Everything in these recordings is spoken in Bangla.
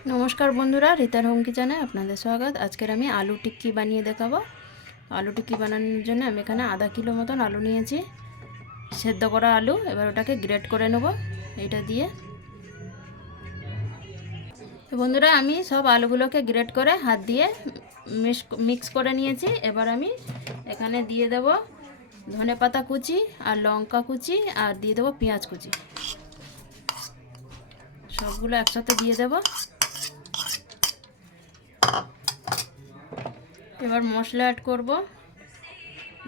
नमस्कार बंधुरा रीतार होम किचेने आपनादेर स्वागत। आजकेर आमी आलू टिक्की बानिये देखाबो। आलू टिक्की बानानोर जोन्नो आमी एखाने आधा किलो मतन आलू नियेछि, सेদ্ধ करा आलू। एबार ओटाके ग्रेट करे नेब एटा दिये। तो बंधुरा आमी सब आलूगुलोके ग्रेट करे हाथ दिये मिक्स करे नियेछि। एबार आमी एखाने दिये देब धने पाता कुचि और लंका कुचि और दिये देब पेंयाज कुचि। सबगुलो एकसाथे दिये देब। एबार मशला ऐड करब,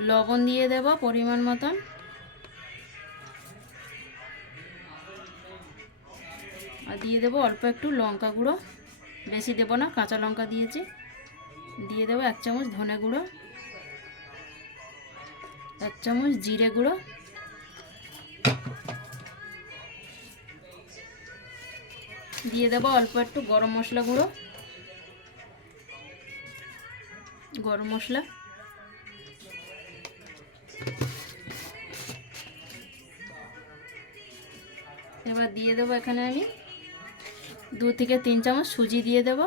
लवण दिए देब परिमाण मतन, और दिए देब अल्प एकटू लंका गुड़ो, बेशी देब ना, काँचा लंका दिएछि। दिए देब 1 चामच धने गुड़ो, 1 चामच जिरे गुड़ो, दिए देब अल्प एकटू गरम मशला गुड़ो, गरम मशला, एबार दिए देब एखाने आमी 2 থেকে 3 চামচ সুজি দিয়ে দেব।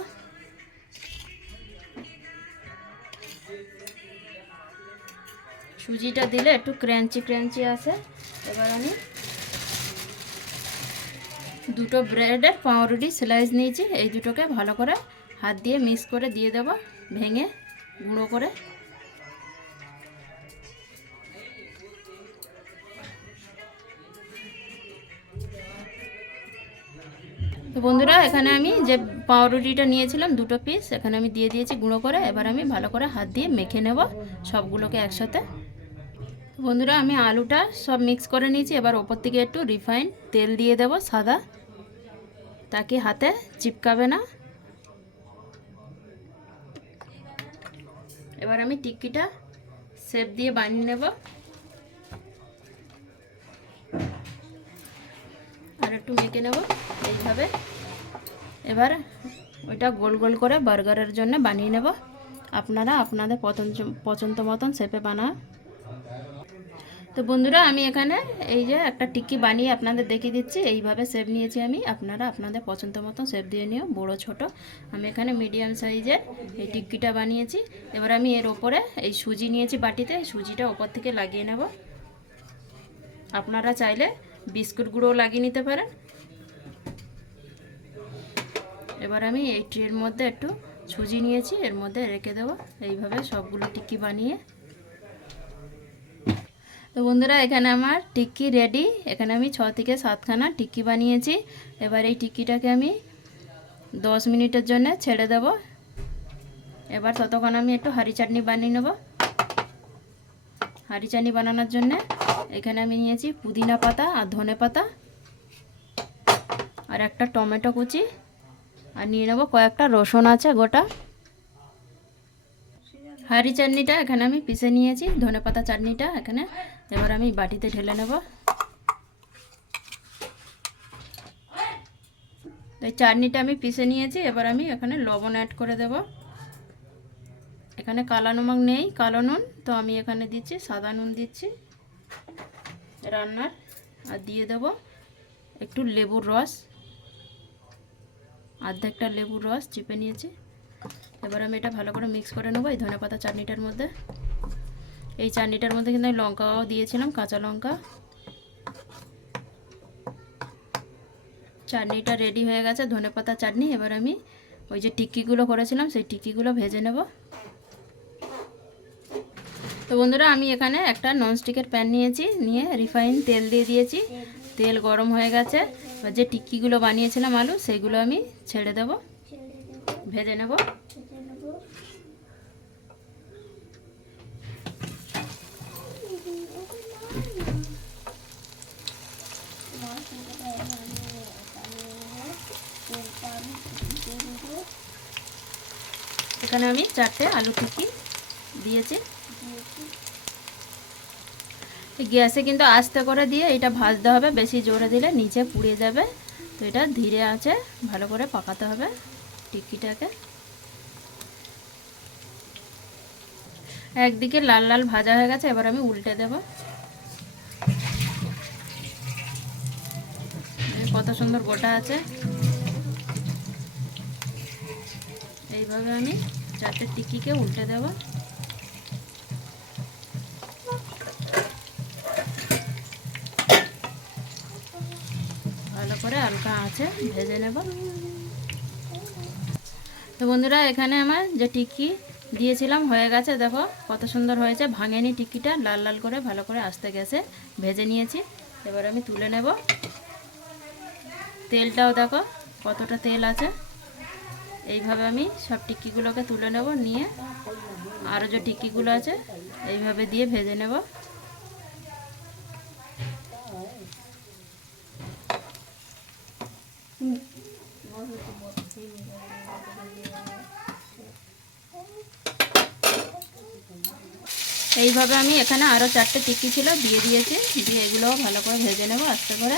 সুজিটা দিলে একটু ক্রাঞ্চি ক্রাঞ্চি আসে। এবার আমি দুটো ব্রেডের পাউরুটি স্লাইস নিয়েছি, এই দুটোকে ভালো করে হাত দিয়ে মিক্স করে দিয়ে দেব, ভেঙে গুঁড়ো করে। তো বন্ধুরা এখানে আমি যে পাউরুটিটা নিয়েছিলাম দুটো পিস এখানে আমি দিয়ে দিয়েছি গুঁড়ো করে। এবার আমি ভালো করে হাত দিয়ে মেখে নেব সবগুলোকে একসাথে। বন্ধুরা আমি আলুটা সব মিক্স করে নিয়েছি। এবার ওপর থেকে একটু রিফাইন্ড তেল দিয়ে দেব সাদা, তাকে হাতে চিপকাবে না। এবার আমি টিক্কিটা শেপ দিয়ে বানিয়ে নেব। আর একটু মেখে নেব এইভাবে। এবার ওইটা গোল গোল করে বার্গারের জন্য বানিয়ে নেব। আপনারা আপনাদের পছন্দ মতন শেপে বানান। তো বন্ধুরা আমি এখানে এই যে একটা টিক্কি বানিয়ে আপনাদের দেখিয়ে দিচ্ছি। এইভাবে শেপ নিয়েছি আমি, আপনারা আপনাদের পছন্দ মতন শেপ দিয়ে নিও, বড় ছোট। আমি এখানে মিডিয়াম সাইজের এই টিক্কিটা বানিয়েছি। এবার আমি এর ওপরে এই সুজি নিয়েছি বাটিতে, এই সুজিটা ওপর থেকে লাগিয়ে নেব। আপনারা চাইলে বিস্কুট গুঁড়ো লাগিয়ে নিতে পারেন। এবার আমি এই ট্রের মধ্যে একটু সুজি নিয়েছি, এর মধ্যে রেখে দেব এইভাবে সবগুলো টিক্কি বানিয়ে। তো বন্ধুরা এখানে আমার টিক্কি রেডি। এখানে আমি 6 থেকে 7খানা টিক্কি বানিয়েছি। এবার এই টিক্কিটাকে আমি 10 মিনিটের জন্য ছেড়ে দেব। এবার ততক্ষণ আমি একটু হাঁড়ি চাটনি বানিয়ে নেব। হাঁড়ি চাটনি বানানোর জন্য এখানে আমি নিয়েছি পুদিনা পাতা আর ধনে পাতা আর একটা টমেটো কুচি, আর নিয়ে নেব কয়েকটা রসুন আছে গোটা। হাঁড়ি চাটনিটা এখানে আমি পিষে নিয়েছি, ধনে পাতা চাটনিটা এখানে। এবার আমি বাটিতে ঢেলে নেব। এই চাটনিটা আমি পিষে নিয়েছি। এবার আমি এখানে লবণ অ্যাড করে দেব। এখানে কালো নমক নেই, কালো নুন, তো আমি এখানে দিচ্ছি সাদা নুন দিচ্ছি রান্নার। আর দিয়ে দেব একটু লেবুর রস, অর্ধেকটা লেবুর রস চিপে নিয়েছি। এবার আমি এটা ভালো করে মিক্স করে নেব এই ধনেপাতা চাটনিটার মধ্যে। এই চাটনিটার মধ্যে কিন্তু আমি লঙ্কাও দিয়েছিলাম, কাঁচা লঙ্কা। চাটনিটা রেডি হয়ে গেছে, ধনেপাতা চাটনি। এবার আমি ওই যে টিক্কিগুলো করেছিলাম সেই টিক্কিগুলো ভেজে নেব। তো বন্ধুরা আমি এখানে একটা ননস্টিকের প্যান নিয়েছি, নিয়ে রিফাইন তেল দিয়ে দিয়েছি। তেল গরম হয়ে গেছে। এবার যে টিক্কিগুলো বানিয়েছিলাম আলু সেগুলো আমি ছেড়ে দেব, ভেজে নেব। এখানে আমি 4টে আলু টিক্কি দিয়েছি। গ্যাসে কিন্তু আস্তে করে দিয়ে এটা ভাজতে হবে, বেশি জোরে দিলে নিচে পুড়ে যাবে। তো এটা ধীরে আঁচে ভালো করে পাকাতে হবে টিক্কিটাকে। একদিকে লাল লাল ভাজা হয়ে গেছে, এবার আমি উল্টে দেব। কত সুন্দর গোটা আছে। এইভাবে আমি 4টে টিক্কিকে উল্টে দেব। ভালো করে হালকা আঁচে ভেজে নেব। তো বন্ধুরা এখানে আমার যে টিক্কি দিয়েছিলাম হয়ে গেছে, দেখো কত সুন্দর হয়েছে, ভাঙেনি টিক্কিটা, লাল লাল করে ভালো করে আস্তে গ্যাসে ভেজে নিয়েছি। এবার আমি তুলে নেব। তেলটাও দেখো কতটা তেল আছে। এইভাবে আমি সব টিক্কিগুলোকে তুলে নেব, নিয়ে আরও যে টিক্কিগুলো আছে এইভাবে দিয়ে ভেজে নেব। এইভাবে আমি এখানে আরও 4টে টিক্কি ছিল দিয়ে দিয়েছি, দিয়ে এগুলোও ভালো করে ভেজে নেব আস্তে করে।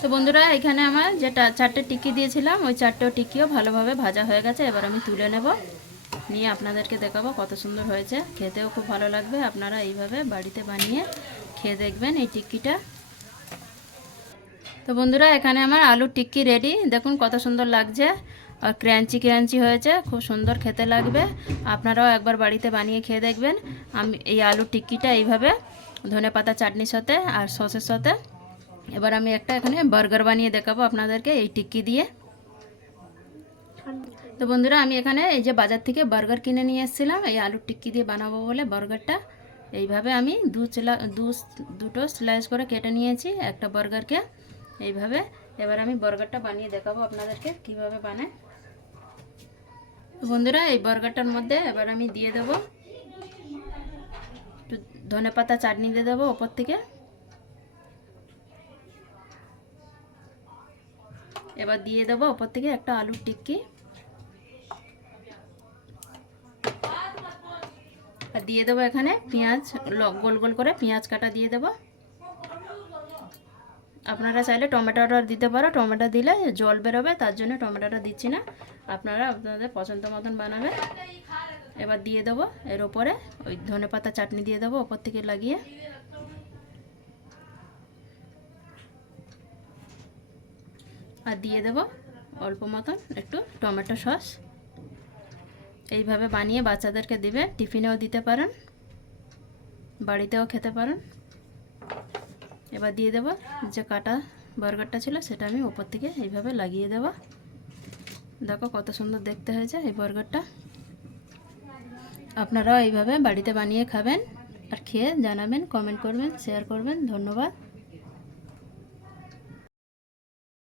তো বন্ধুরা এখানে আমার যেটা 4টে টিক্কি দিয়েছিলাম ওই 4টে টিক্কিও ভালোভাবে ভাজা হয়ে গেছে। এবার আমি তুলে নেব, নিয়ে আপনাদেরকে দেখাবো কত সুন্দর হয়েছে, খেতেও খুব ভালো লাগবে। আপনারা এইভাবে বাড়িতে বানিয়ে খেয়ে দেখবেন এই টিক্কিটা। তো বন্ধুরা এখানে আমার আলুর টিক্কি রেডি, দেখুন কত সুন্দর লাগছে আর ক্রাঞ্চি ক্রাঞ্চি হয়েছে, খুব সুন্দর খেতে লাগবে। আপনারাও একবার বাড়িতে বানিয়ে খেয়ে দেখবেন। আমি এই আলুর টিক্কিটা এইভাবে ধনেপাতা চাটনির সাথে আর সসের সাথে। এবার আমি একটা এখানে বার্গার বানিয়ে দেখাবো আপনাদেরকে এই টিক্কি দিয়ে। তো বন্ধুরা আমি এখানে এই যে বাজার থেকে বার্গার কিনে নিয়ে এসেছিলাম এই আলুর টিক্কি দিয়ে বানাবো বলে বার্গারটা। এইভাবে আমি দুটো স্লাইস করে কেটে নিয়েছি একটা বার্গারকে এইভাবে। এবার আমি বার্গারটা বানিয়ে দেখাবো আপনাদেরকে কিভাবে বানায়। তো বন্ধুরা এই বার্গারটার মধ্যে এবার আমি দিয়ে দেবো একটু ধনেপাতা চাটনি দিয়ে দেবো ওপর থেকে। এবার দিয়ে দেবো ওপর থেকে একটা আলুর টিক্কি, আর দিয়ে দেবো এখানে পেঁয়াজ, গোল গোল করে পেঁয়াজ কাটা দিয়ে দেবো। আপনারা চাইলে টমেটোটা দিতে পারো, টমেটো দিলে জল বেরোবে তার জন্য টমেটোটা দিচ্ছি না, আপনারা আপনাদের পছন্দ মতন বানাবেন। এবার দিয়ে দেবো এর ওপরে ওই ধনেপাতা চাটনি দিয়ে দেবো ওপর থেকে লাগিয়ে। আর দিয়ে দেবো অল্প মতন একটু টমেটো সস। এইভাবে বানিয়ে বাচ্চাদেরকে দিবে, টিফিনেও দিতে পারেন, বাড়িতেও খেতে পারেন। এবার দিয়ে দেবো যে কাটা বার্গারটা ছিল সেটা আমি ওপর থেকে এইভাবে লাগিয়ে দেবো। দেখো কত সুন্দর দেখতে হয়েছে এই বার্গারটা। আপনারাও এইভাবে বাড়িতে বানিয়ে খাবেন আর খেয়ে জানাবেন, কমেন্ট করবেন, শেয়ার করবেন। ধন্যবাদ।